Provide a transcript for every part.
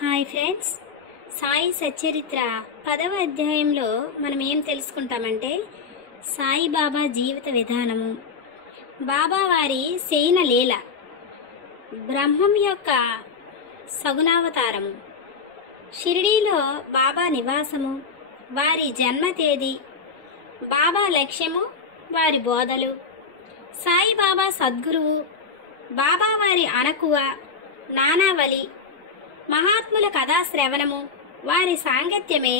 Hi friends, Sai Satcharitra 10వ అధ్యాయంలో మనం ఏం తెలుసుకుంటామంటే సాయిబాబా జీవిత విధానము, బాబా వారి శయన లీల, బ్రహ్మం యొక్క సగుణావతారము, షిరిడీలో బాబా నివాసము, వారి జన్మ తేదీ, బాబా లక్ష్యము, వారి బోధలు, సాయిబాబా సద్గురువు, బాబా వారి అణకువ, నానావళి, మహాత్ముల కథా శ్రవణము, వారి సాంగత్యమే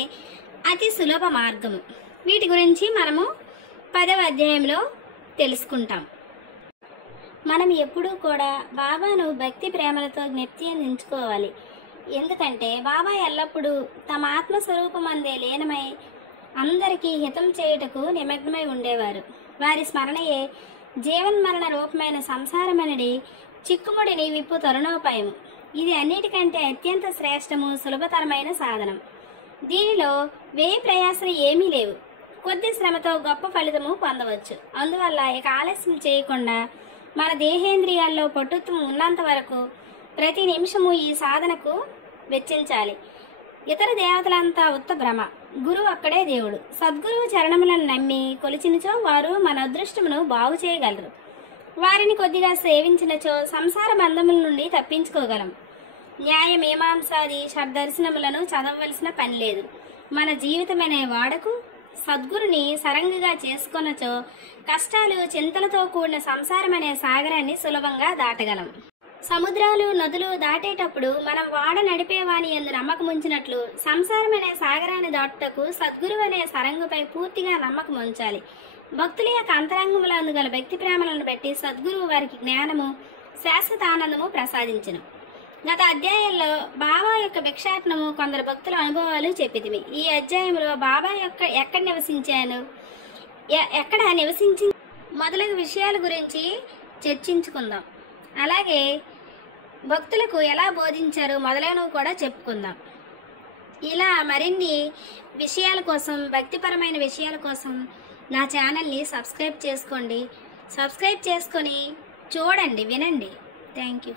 అతి సులభ మార్గము. వీటి గురించి మనము 10వ అధ్యాయంలో తెలుసుకుంటాం. మనం ఎప్పుడూ కూడా బాబాను భక్తి ప్రేమలతో జ్ఞప్తిని ఎంచుకోవాలి. ఎందుకంటే బాబా ఎల్లప్పుడూ తమ ఆత్మస్వరూపమందే లీనమై అందరికీ హితం చేయుటకు నిమగ్నమై ఉండేవారు. వారి స్మరణయే జీవన్మరణ రూపమైన సంసారమనడి చిక్కుముడిని విప్పు తరుణోపాయము. ఇది అన్నిటికంటే అత్యంత శ్రేష్టము, సులభతరమైన సాధనం. దీనిలో వ్యయ ప్రయాసలు ఏమీ లేవు. కొద్ది శ్రమతో గొప్ప ఫలితము పొందవచ్చు. అందువల్ల ఇక ఆలస్యం చేయకుండా మన దేహేంద్రియాల్లో పట్టుత్వం ఉన్నంత వరకు ప్రతి నిమిషము ఈ సాధనకు వెచ్చించాలి. ఇతర దేవతలంతా ఉత్త భ్రమ, గురువు అక్కడే దేవుడు. సద్గురువు చరణములను నమ్మి కొలిచినచో వారు మన అదృష్టమును బాగు చేయగలరు. వారిని కొద్దిగా సేవించినచో సంసార బంధముల నుండి తప్పించుకోగలం. న్యాయ మీమాంసాది షడ్దర్శనములను చదవవలసిన పని లేదు. మన జీవితమనే వాడకు సద్గురుని సరంగగా చేసుకొనచో కష్టాలు చింతలతో కూడిన సంసారం అనే సాగరాన్ని సులభంగా దాటగలం. సముద్రాలు నదులు దాటేటప్పుడు మనం వాడ నడిపేవాని యందు నమ్మకం ఉంచినట్లు సంసారం అనే సాగరాన్ని దాటుటకు సద్గురువు అనే సరంగుపై పూర్తిగా నమ్మకం ఉంచాలి. భక్తుల యొక్క అంతరంగములందు గల భక్తి ప్రేమలను బట్టి సద్గురువు వారికి జ్ఞానము, శాశ్వత ఆనందము ప్రసాదించును. గత అధ్యాయంలో బాబా యొక్క భిక్షాటనము, కొందరు భక్తుల అనుభవాలు చెప్పితిమి. ఈ అధ్యాయంలో బాబా యొక్క ఎక్కడ నివసించి మొదలగు విషయాల గురించి చర్చించుకుందాం. అలాగే భక్తులకు ఎలా బోధించారు మొదలైనవి కూడా చెప్పుకుందాం. ఇలా మరిన్ని విషయాల కోసం, భక్తిపరమైన విషయాల కోసం నా ఛానల్ని సబ్స్క్రైబ్ చేసుకోండి. సబ్స్క్రైబ్ చేసుకొని చూడండి, వినండి. Thank you.